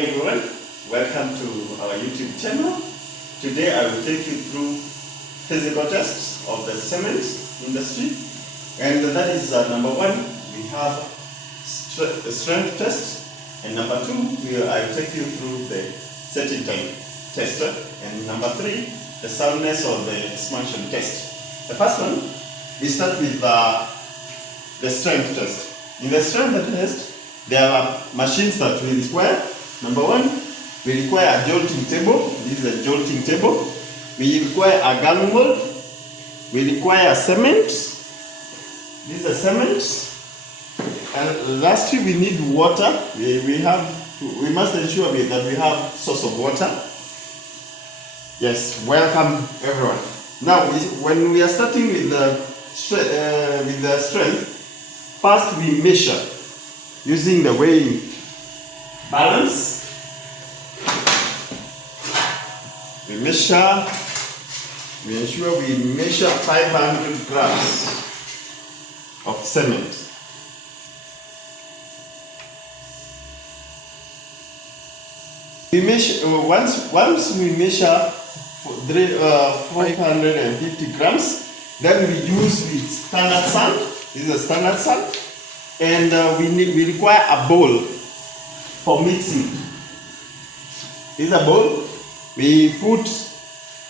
Everyone, welcome to our YouTube channel. Today I will take you through physical tests of the cement industry, and that is number one, we have strength test, and number two, I will take you through the setting time tester, and number three, the soundness or the expansion test. The first one, we start with the strength test. In the strength test, there are machines that we require. Number one, we require a jolting table. This is a jolting table. We require a gang mold. We require cement. This is a cement. And lastly, we need water. We must ensure that we have source of water. Yes, welcome everyone. Now, when we are starting with the strength, first we measure using the weighing balance. We ensure we measure 500 grams of cement. We measure once we measure 450 grams, then we use with standard sand. This is a standard sand, and we require a bowl for mixing. This is a bowl. We put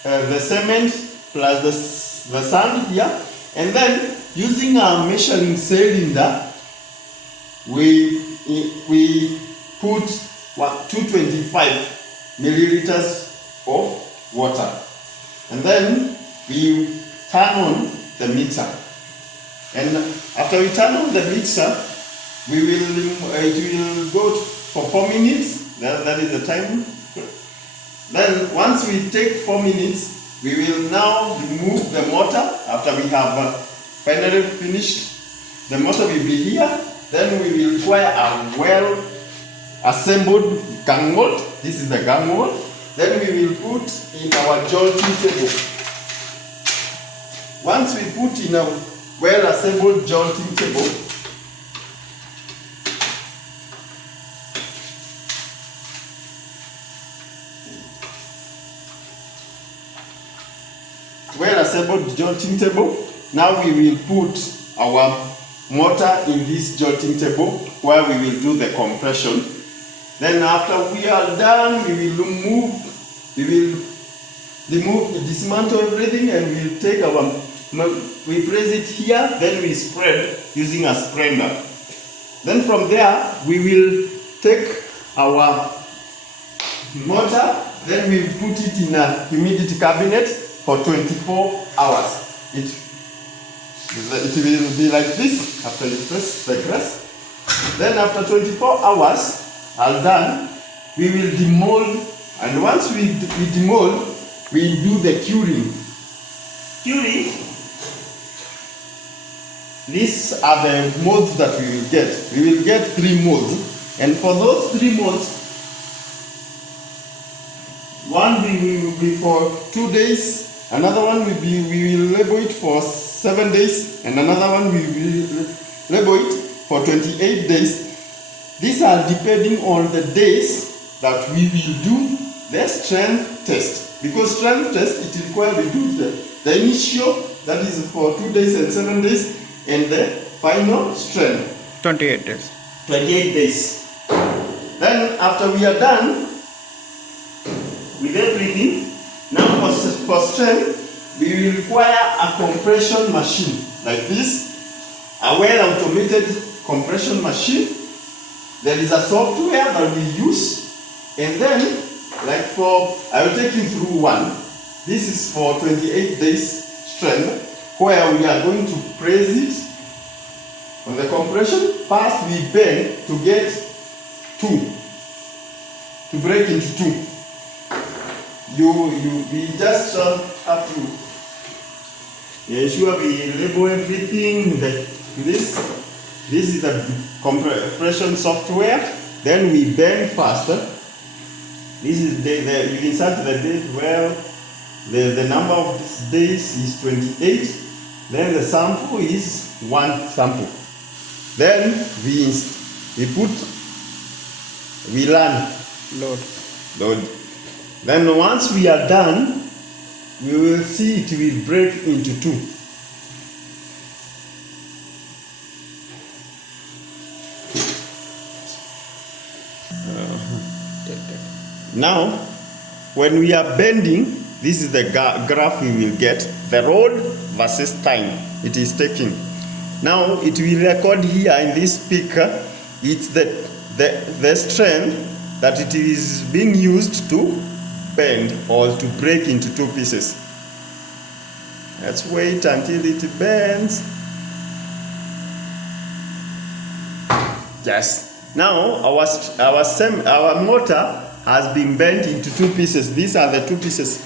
the cement plus the sand here, and then using our measuring cylinder, we put 225 milliliters of water, and then we turn on the mixer. And after we turn on the mixer, it will go for 4 minutes. That is the time. Then once we take 4 minutes, we will now remove the motor. After we have finally finished, the motor will be here. Then we will require a well-assembled gang mold. This is the gang mold. Then we will put in our jolting table. Once we put in a well-assembled jolting table, now we will put our motor in this jolting table where we will do the compression. Then after we are done, we will dismantle everything, and we will take we press it here, then we spread using a spreader. Then from there, we will take our motor, then we put it in a humidity cabinet for 24 hours. It will be like this after you press the press. Then after 24 hours are done, we will demold, and once we demold, we do the curing. These are the molds that we will get. We will get 3 molds, and for those 3 molds, one will be for 2 days, another one we will label it for 7 days, and another one we will label it for 28 days. These are depending on the days that we will do the strength test. Because strength test, it requires we do the initial, that is for 2 days and 7 days, and the final strength 28 days. 28 days. Then after we are done with everything, now for strength, we will require a compression machine like this, a well-automated compression machine. There is a software that we use, and then I will take you through one. This is for 28 days strength, where we are going to press it on the compression. First we bend to get 2, to break into 2. We just have to ensure we label everything. This is the compression software. Then we bend faster. This is you insert the date. Well, the number of days is 28. Then the sample is 1 sample. Then we learn Load. Then once we are done, we will see it will break into two. Now, when we are bending, this is the graph we will get, the road versus time it is taking. Now, it will record here in this speaker, it's the strength that it is being used to bend or to break into two pieces. Let's wait until it bends. Yes. Now, our motor has been bent into two pieces. These are the two pieces.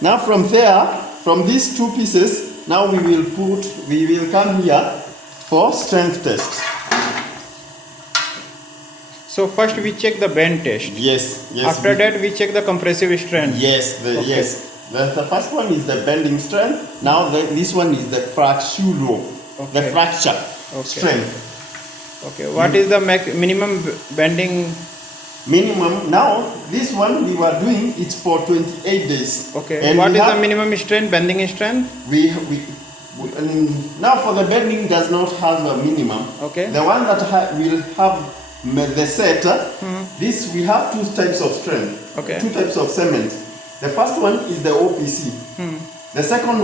Now from there, from these two pieces, now we will come here for strength test. So first we check the bend test. Yes. After that we check the compressive strength. Yes. The first one is the bending strength. Now this one is the flexural, the fracture strength. Okay, what is the minimum bending? Minimum, now this one we were doing, it's for 28 days. Okay, and what is the minimum strength, bending strength? Now for the bending does not have a minimum. Okay. The one that will have the set, this we have two types of strength. Okay. Two types of cement. The first one is the OPC. The second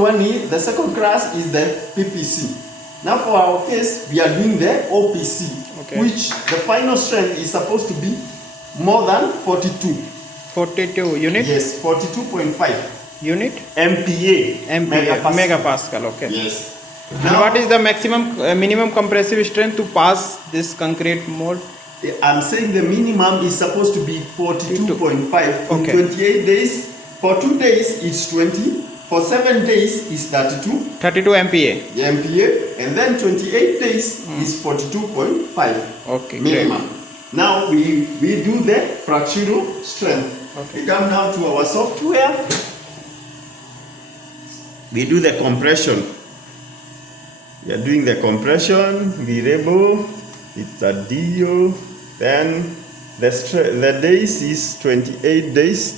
class is the PPC. Now for our case, we are doing the OPC, which the final strength is supposed to be more than 42. 42 unit? Yes, 42.5. Unit? MPa. Megapascal, okay. Yes. And what is the minimum compressive strength to pass this concrete mold? I'm saying the minimum is supposed to be 42.5 in 28 days. For 2 days, it's 20. For 7 days is 32. 32 MPa. MPa, and then 28 days is 42.5. Okay, minimum. Great. Now we do the fractional strength. Okay. We come now to our software. We do the compression. We are doing the compression, variable, it's a DO, then the days is 28 days.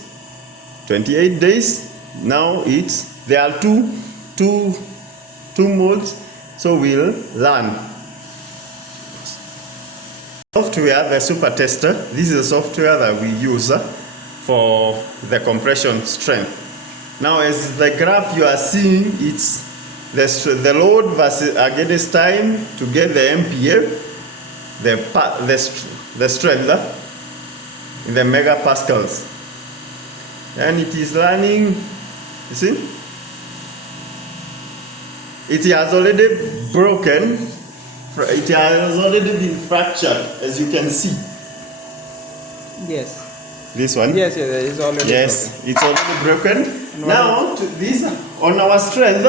28 days. Now there are two modes, so we'll learn. Software, the super tester, this is the software that we use for the compression strength. Now as the graph you are seeing, it's the load versus against time to get the MPa, the strength in the megapascals. And it is running, you see? It has already broken. It has already been fractured, as you can see. Yes. This one? Yes, it's already broken. It's already broken. Now, this on our strength,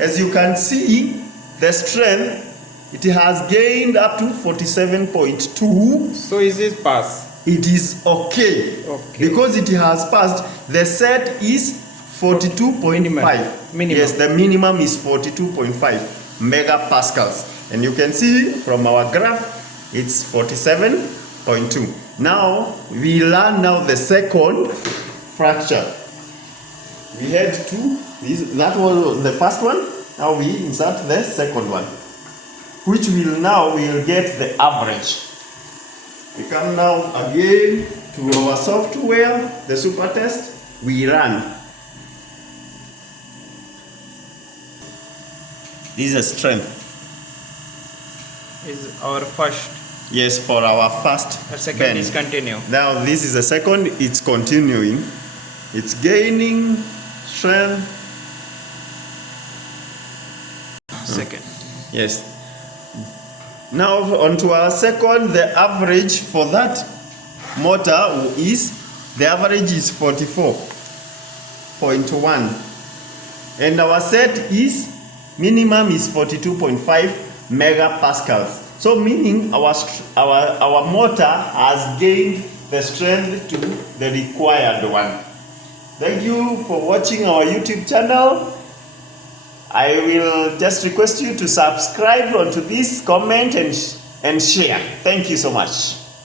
as you can see, the strength, it has gained up to 47.2. So is this pass? It is okay. Because it has passed. The set is 42.5. Minimum. Yes, the minimum is 42.5 megapascals. And you can see from our graph, it's 47.2. Now, we learn now the second fracture. We had that was the first one. Now we insert the second one, which we'll get the average. We come now again to our software, the super test, we run. This is strength. Is our first. Yes, for our first second bend. is continue. Now this is the second, it's continuing. It's gaining strength. Second. Yes. Now onto our second, the average for that motor is 44.1. And our set is minimum is 42.5 megapascals. So meaning our motor has gained the strength to the required one. Thank you for watching our YouTube channel. I will just request you to subscribe onto this, comment and and share. Thank you so much.